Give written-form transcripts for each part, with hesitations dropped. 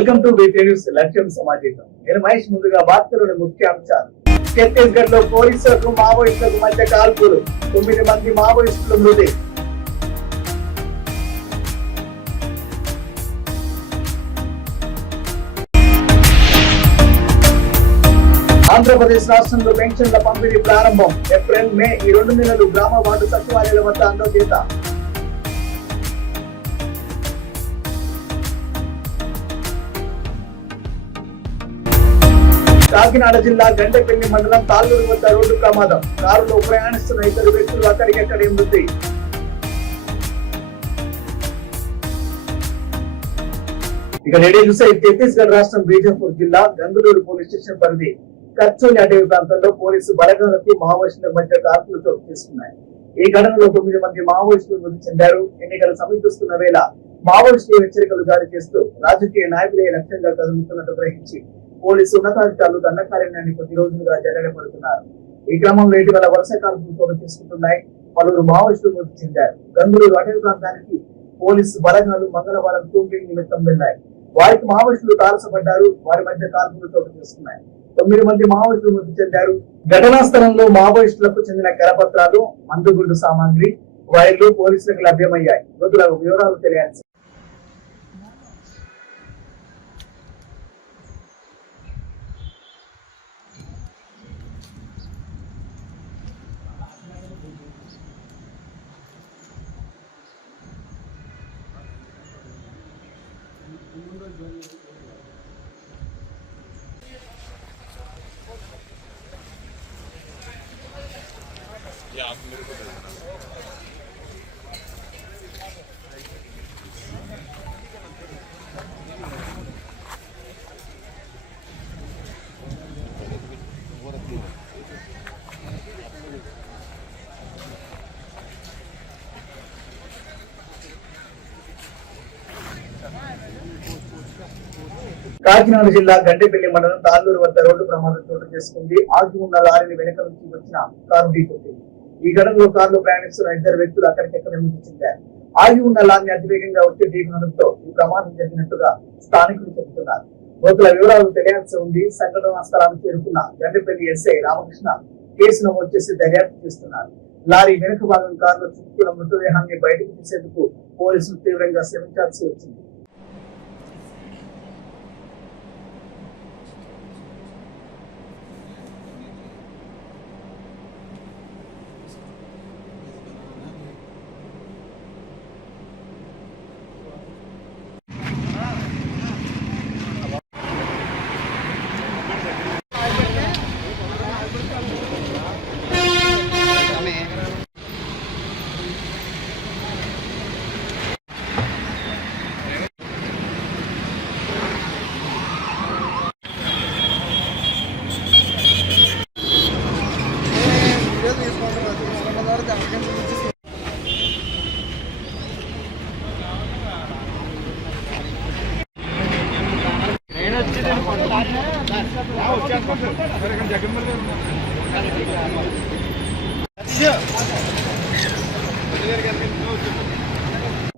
Welcome to VK news లక్ష్యం సమాజం. నేను మహేష్. ముందుగా వార్తలోని ముఖ్య అంశాలు. ఛత్తీస్గఢ్ లో పోలీసులకు మావోయిస్టులకు మధ్య కాల్పులు, 9 మంది మావోయిస్టులు మృతి. ఆంధ్రప్రదేశ్ రాష్ట్రంలో పెన్షన్ల పంపిణీ ప్రారంభం. ఏప్రిల్, మే ఈ 2 నెలలు గ్రామ వార్డు సచివాలయాల వద్ద అందజేత. కాకినాడ జిల్లా గండేపల్లి మండలం తాళ్ళూరు వద్ద రోడ్డు ప్రమాదం. కారులో ప్రయాణిస్తున్న 2 వ్యక్తులు అక్కడికక్కడే మృతి. ఇక నేడే చూసే ఛత్తీస్గఢ్ రాష్ట్రం బీజాపూర్ జిల్లా గంగులూరు పోలీస్ స్టేషన్ పరిధి కచ్చోలి అటవీ ప్రాంతంలో పోలీసు బలగాలకి మావోయిస్టుల మధ్య కాల్పులు చోటు చేసుకున్నాయి. ఈ ఘటనలో 9 మంది మావోయిస్టులు మృతి చెందారు. ఎన్నికలు సమీపిస్తున్న వేళ మావోయిస్టులు హెచ్చరికలు జారీ చేస్తూ రాజకీయ నాయకులే లక్ష్యంగా కదులుతున్నట్టు గ్రహించి పోలీసు ఉన్నతాధికారులు దండకారణ్యాన్ని కొద్ది రోజులుగా జరగబడుతున్నారు. ఈ క్రమంలో ఇటీవల వరుస కాల్పులు చోటు చేసుకుంటున్నాయి. పలువురు మావోయిస్టులు మృతి చెందారు. గంగులూరు అటవీ ప్రాంతానికి పోలీసు బలగాలు మంగళవారం కూంబింగ్ నిమిత్తం వెళ్లాయి. వారికి మావోయిస్టులు తారసపడ్డారు. వారి మధ్య కాల్పులు చోటు చేసుకున్నాయి. 9 మంది మావోయిస్టులు మృతి చెందారు. ఘటనా స్థలంలో మావోయిస్టులకు చెందిన కరపత్రాలు, మందుగుండు సామాగ్రి, వైర్లు పోలీసులకు లభ్యమయ్యాయి. మృతుల వివరాలు తెలియాల్సి. కాకినాడ జిల్లా గండేపల్లి మండలం తాళ్ళూరు వద్ద రోడ్డు ప్రమాదం చోటు చేసుకుంది. ఆగి ఉన్న లారీని వెనుక నుంచి వచ్చిన కారు ఢీకొట్టింది. ఈ ఘటనలో కారులో ప్రయాణిస్తున్న 2 వ్యక్తులు అక్కడికక్కడ మృతి చెందారు. ఆగి ఉన్న లారీని అతివేగంగా వచ్చే ఢీకొనడంతో ఈ ప్రమాదం జరిగినట్టుగా స్థానికులు చెబుతున్నారు. మృతుల వివరాలు తెలియాల్సి ఉంది. సంఘటనా స్థలానికి చేరుకున్న గండేపల్లి ఎస్ఐ రామకృష్ణ కేసు నమోదు చేసి దర్యాప్తు చేస్తున్నారు. లారీ వెనుక భాగం కారులో చుట్టుకున్న మృతదేహాన్ని బయటకు తీసేందుకు పోలీసులు తీవ్రంగా శ్రమించాల్సి వచ్చింది.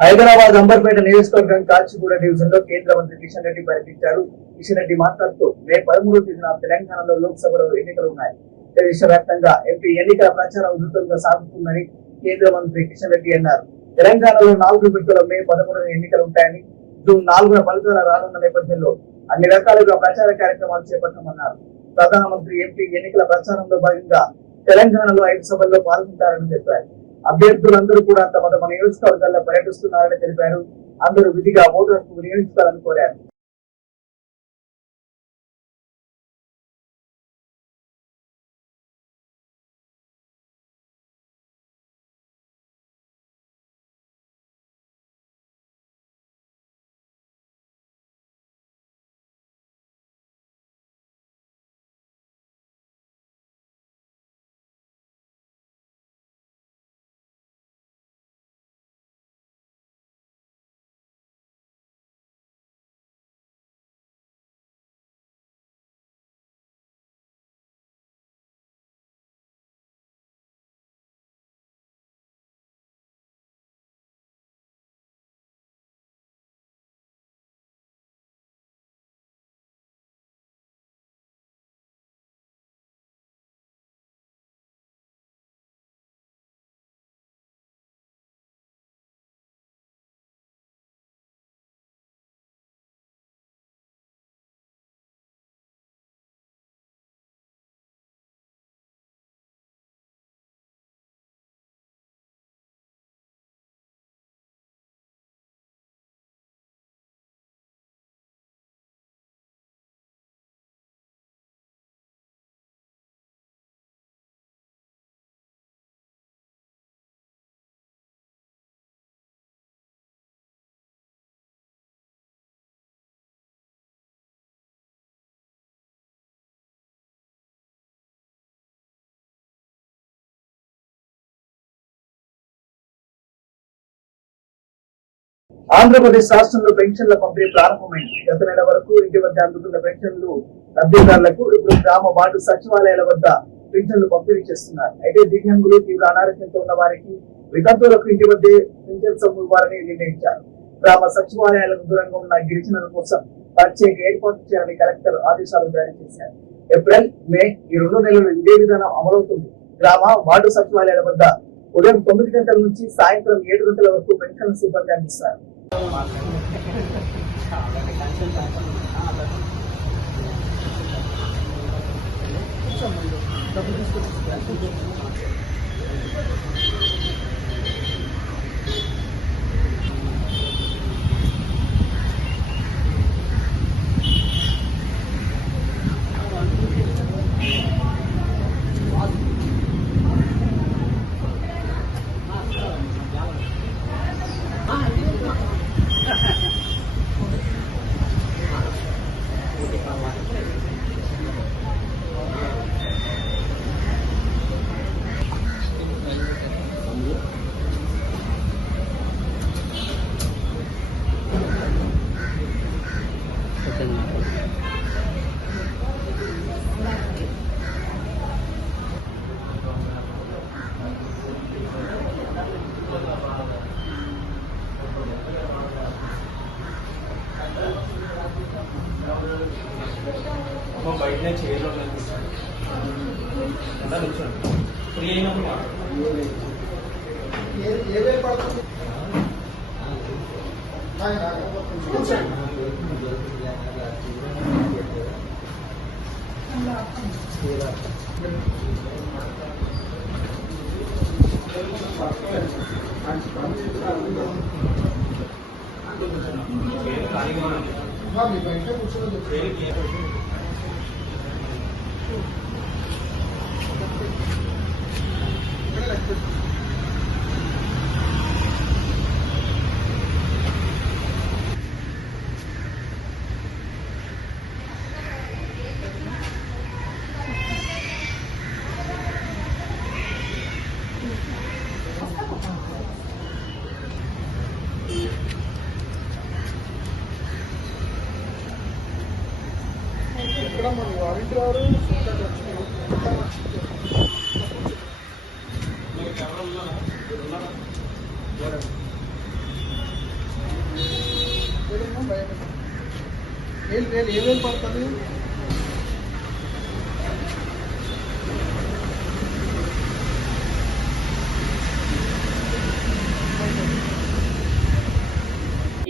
హైదరాబాద్ అంబర్పేట నియోజకవర్గం కాచిగూడ డివిజన్ లో కేంద్ర మంత్రి కిషన్ రెడ్డి పర్యటించారు. కిషన్ రెడ్డి మాట్లాడుతూ మే 13వ తేదీన తెలంగాణలో లోక్సభలో ఎన్నికలు ఉన్నాయి. దేశవ్యాప్తంగా ఎంపీ ఎన్నికల ప్రచారం ఉధృతంగా సాగుతుందని కేంద్ర మంత్రి కిషన్ రెడ్డి అన్నారు. తెలంగాణలో 4 విడతల మే 11న ఎన్నికలు ఉంటాయని, జూన్ 4న ఫలితాలు రానున్న నేపథ్యంలో అన్ని రకాలుగా ప్రచార కార్యక్రమాలు చేపట్టమన్నారు. ప్రధానమంత్రి ఎంపీ ఎన్నికల ప్రచారంలో భాగంగా తెలంగాణలో 5 సభల్లో పాల్గొంటారని చెప్పారు. అభ్యర్థులందరూ కూడా తమ తమ నియోజకవర్గాల్లో పర్యటిస్తున్నారని తెలిపారు. అందరూ విధిగా ఓటు హక్కు వినియోగించాలని కోరారు. ఆంధ్రప్రదేశ్ రాష్ట్రంలో పెన్షన్ల పంపిణీ ప్రారంభమైంది. గత నెల వరకు ఇంటి వద్ద అందుతున్న పెన్షన్లు లబ్ధిదారులకు ఇప్పుడు గ్రామ వార్డు సచివాలయాల వద్ద పెన్షన్లు పంపిణీ చేస్తున్నారు. అయితే దివ్యాంగులు, తీవ్ర అనారోగ్యంతో ఉన్న వారికి, వితంతువులకు ఇంటి వద్దే పెన్షన్ సొమ్ము ఇవ్వాలని నిర్ణయించారు. గ్రామ సచివాలయాలకు దూరంగా ఉన్న గిరిజనుల కోసం ప్రత్యేక ఏర్పాటు చేయాలని కలెక్టర్ ఆదేశాలు జారీ చేశారు. ఏప్రిల్, మే ఈ 2 నెలలు ఇదే విధానం అమలవుతుంది. గ్రామ వార్డు సచివాలయాల వద్ద ఉదయం 9 గంటల నుంచి సాయంత్రం 7 గంటల వరకు పెన్షన్ సిబ్బంది అందిస్తారు. బయటనే చేయడం ఫ్రీ అయినప్పుడు ఏమేమి పడుతుంది?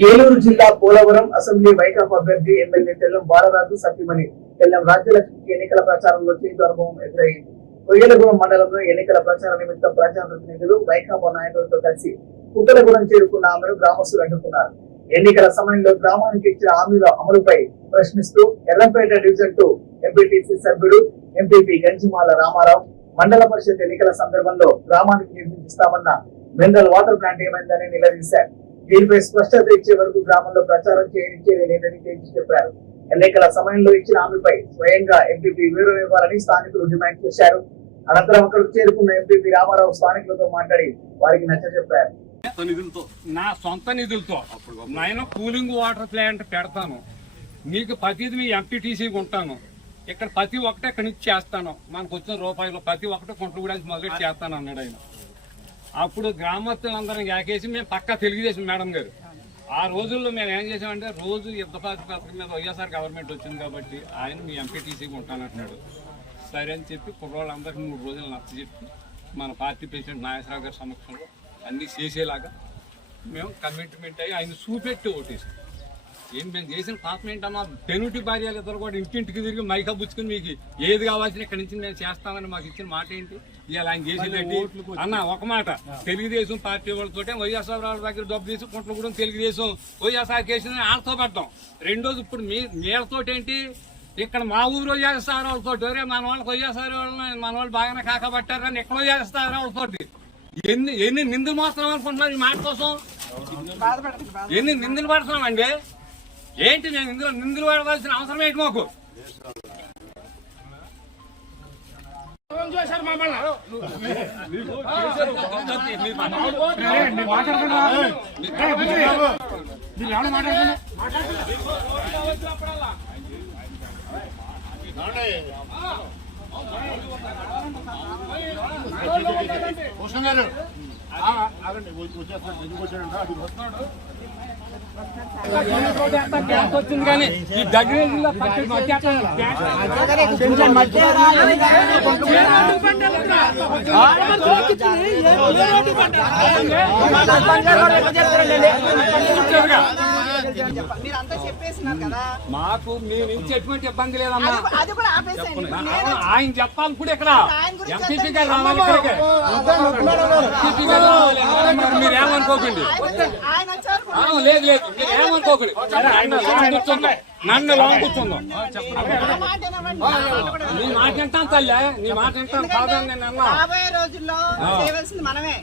ఏలూరు జిల్లా పోలవరం అసెంబ్లీ వైకాపా అభ్యర్థి ఎమ్మెల్యే తెల్లం బాలరాజు సతీమణి తెల్లం రాజ్యలక్ష్మికి ఎన్నికల ప్రచారంలో చేదు అనుభవం ఎదురైంది. కొయ్యలగూడెం మండలంలో ఎన్నికల ప్రచార నిమిత్తం ప్రజాప్రతినిధులు వైకాపా నాయకులతో కలిసి పుట్టలగూడెం చేరుకున్న ఆమెను గ్రామస్తులు అడ్డుకున్నారు. ఎన్నికల సమయంలో గ్రామానికి ఇచ్చిన హామీల అమలుపై ప్రశ్నిస్తూ ఎర్రంపేట డివిజన్ 2 ఎంపీటీసీ సభ్యుడు ఎంపీపీ గంజిమాల రామారావు మండల పరిషత్ ఎన్నికల సందర్భంలో గ్రామానికి నిర్మించిస్తామన్న మినరల్ వాటర్ ప్లాంట్ ఏమైందని నిలదీశారు. దీనిపై స్పష్టత ఇచ్చే వరకు గ్రామంలో ప్రచారం చేయనిచ్చేది లేదని తేల్చి చెప్పారు. ఎన్నికల సమయంలో ఇచ్చిన హామీపై స్వయంగా ఎంపీపీ వివరణ ఇవ్వాలని స్థానికులు డిమాండ్ చేశారు. అనంతరం అక్కడికి చేరుకున్న ఎంపీపీ రామారావు స్థానికులతో మాట్లాడి వారికి నచ్చజెప్పారు. నా సొంత నిధులతో నేను కూలింగ్ వాటర్ ప్లాంట్ పెడతాను, మీకు ప్రతిది మీ ఎంపీటీసీకి ఉంటాను, ఇక్కడ ప్రతి ఒక్కటి ఇక్కడి నుంచి చేస్తాను, మనకు వచ్చిన రూపాయలు ప్రతి ఒక్కటి కొంటగూడానికి మొదలెట్టి చేస్తాను అన్నాడు ఆయన. అప్పుడు గ్రామస్తులందరం యాకేసి మేము పక్కా తెలుగుదేశం మేడం గారు ఆ రోజుల్లో మేము ఏం చేసామంటే రోజు యుద్ధపాతి పథకం మీద వైఎస్ఆర్ గవర్నమెంట్ వచ్చింది కాబట్టి ఆయన మీ ఎంపీటీసీకి ఉంటానంటున్నాడు. సరే అని చెప్పి కుర్రోళ్ళందరికీ 3 రోజులు నచ్చజెప్పి మన పార్టీ ప్రెసిడెంట్ నాగేశ్వరరావు గారి సమక్షంలో అన్నీ చేసేలాగా మేము కమిట్మెంట్ అయ్యి ఆయన చూపెట్టి ఓటేసాం. ఏం మేము చేసిన పాపం ఏంటమ్మా, పెనుటి భార్యలు ఇద్దరు కూడా ఇంటింటికి తిరిగి మైకా పుచ్చుకుని మీకు ఏది కావాల్సిన ఇక్కడి నుంచి మేము చేస్తామని మాకు ఇచ్చిన మాట ఏంటి? ఇలా ఆయన చేసేదండి అన్న ఒక మాట, తెలుగుదేశం పార్టీ వాళ్ళతో వైఎస్ఆర్ రావు దగ్గర డబ్బు తీసుకుంటున్న కూడా తెలుగుదేశం వైఎస్ఆర్ కేసు ఆళ్ళతో పడ్డాం. రెండోది ఇప్పుడు మీళ్ళతోటి ఏంటి, ఇక్కడ మా ఊరు వైఎస్ఆర్ వాళ్ళతో మన వాళ్ళకి వైఎస్ఆర్ వాళ్ళని మన వాళ్ళు బాగానే కాకపట్టారని ఇక్కడ వైఎస్ఆర్ వాళ్ళతో ఎన్ని నిందులు మోస్తున్నాం అనుకుంటున్నారు ఈ మాట కోసం? ఎన్ని నిందులు పడుతున్నామండి? ఏంటి నేను నిందులు పడవలసిన అవసరం ఏంటి మాకు? వచ్చింది కానీ ఈ దగ్గర మీరంతా చెప్పేసినారు కదా. మాకు మేము ఎటువంటి ఇబ్బంది లేదమ్మా. అది కూడా ఆపేసేయండి. ఆయన చెప్పాలి కూడా ఇక్కడ ఆయన గురించి ఎంపీపీ గారు రావాలి ఇక్కడికి. ఎంపీపీ గారు రావాలి. మరి మీరు ఏమనుకోకండి. ఆయన వచ్చారు కూడా. లేదు లేదు మీరు ఏమనుకోకండి. నన్ను లోన్ కూర్చుందాం. ఆ మాట వినమండి. నీ మాట వింటాను తల్లి, నీ మాట వింటాను కాదని నేను అన్నా. రాబోయే రోజుల్లో చేయవలసింది మనమే.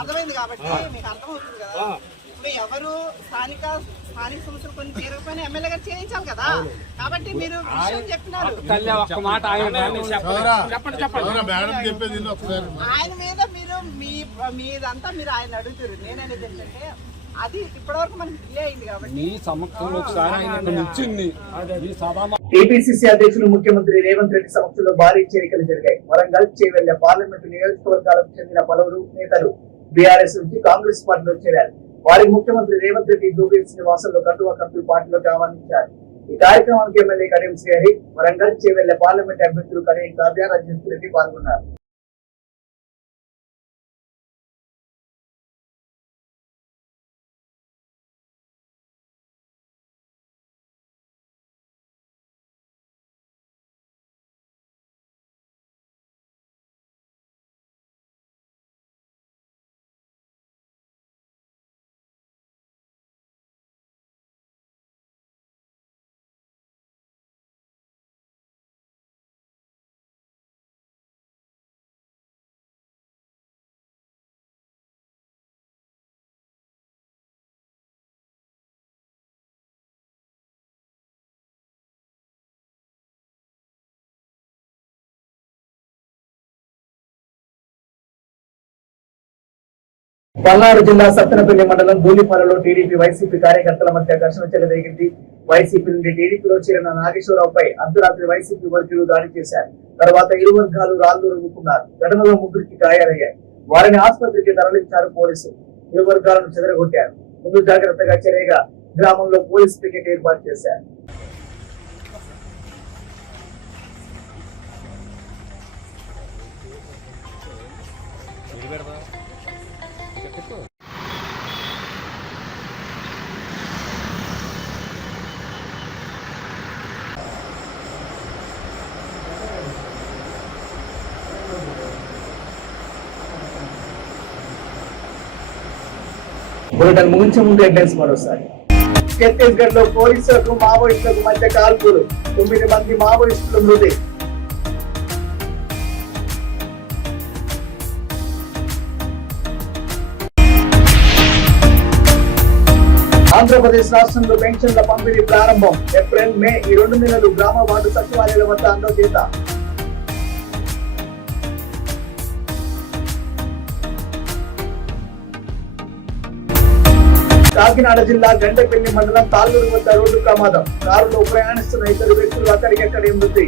అర్థమైంది కాబట్టి మీకు అర్థమవుతుంది కదా. మీ ఎవరు స్థానిక సమస్యలు కొన్ని తీరకపోయినా ఎమ్మెల్యే గారు చేయించాలి కదా. కాబట్టి మీరు విషయం చెప్పినారు. తల్లి ఒక్క మాట ఆయన ఆయన మీద మీరు మీదంతా మీరు ఆయన అడుగుతారు. నేననేది ఏంటంటే అది ఇప్పటివరకు మనకి డిలే అయింది కాబట్టి మీ సమక్షంలో ఒకసారి ఆయన ఇక్కడ నిల్చుంది. ఈ సభ టీపీసీసీ అధ్యక్షులు ముఖ్యమంత్రి రేవంత్ రెడ్డి సమక్షంలో భారీ చేరికలు జరిగాయి. వరంగల్, చేవెళ్ల పార్లమెంటు నియోజకవర్గాలకు చెందిన పలువురు నేతలు బీఆర్ఎస్ నుంచి కాంగ్రెస్ పార్టీలో చేరారు. వారికి ముఖ్యమంత్రి రేవంత్ రెడ్డి జూబ్లీహిల్స్ నివాసంలో కండువా కప్పి పార్టీలోకి ఆహ్వానించారు. ఈ కార్యక్రమానికి ఎమ్మెల్యే కడియం శ్రీహరి, వరంగల్, చేవెళ్ల పార్లమెంట్ అభ్యర్థులు కడియం కావ్య, రంజిత్ రెడ్డి పాల్గొన్నారు. పల్నాడు జిల్లా సత్తెనపల్లి మండలం ధూళిపాలలో టీడీపీ వైసీపీ కార్యకర్తల మధ్య ఘర్షణ చెలరేగింది. వైసీపీ నుండి టీడీపీలో చేరిన నాగేశ్వరరావుపై అర్ధరాత్రి వైసీపీ వర్గీయులు దాడి చేశారు. తర్వాత ఇరు వర్గాలు రాళ్లు రువ్వుకున్నారు. ఘటనలో ముగ్గురికి గాయాలయ్యాయి. వారిని ఆసుపత్రికి తరలించారు పోలీసులు. ఇరు వర్గాలను చెదరగొట్టారు. ముందు జాగ్రత్తగా చర్యగా గ్రామంలో పోలీస్ పికెట్ ఏర్పాటు చేశారు. బులెటిన్ ముగించే ముందు హెడ్లైన్స్ మరోసారి. ఛత్తీస్గఢ్ లో పోలీసులకు మావోయిస్టులకు మధ్య కాల్పులు. 9 మంది మావోయిస్టులు మృతి. ఆంధ్రప్రదేశ్ రాష్ట్రంలో పెన్షన్ల పంపిణీ ప్రారంభం. ఏప్రిల్, మే ఈ 2 నెలలు గ్రామ వార్డు సచివాలయాల వద్ద అందజేత. కాకినాడ జిల్లా గండెపల్లి మండలం తాళ్ళూరు వద్ద రోడ్డు ప్రమాదం. కారులో ప్రయాణిస్తున్న 2 వ్యక్తులు అక్కడికక్కడే మృతి.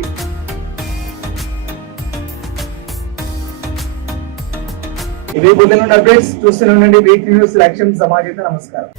ఇవి బులెటిన్ అప్డేట్స్. చూస్తూనే ఉండండి వీక్లీ న్యూస్. లక్ష్యం సమాజం. నమస్కారం.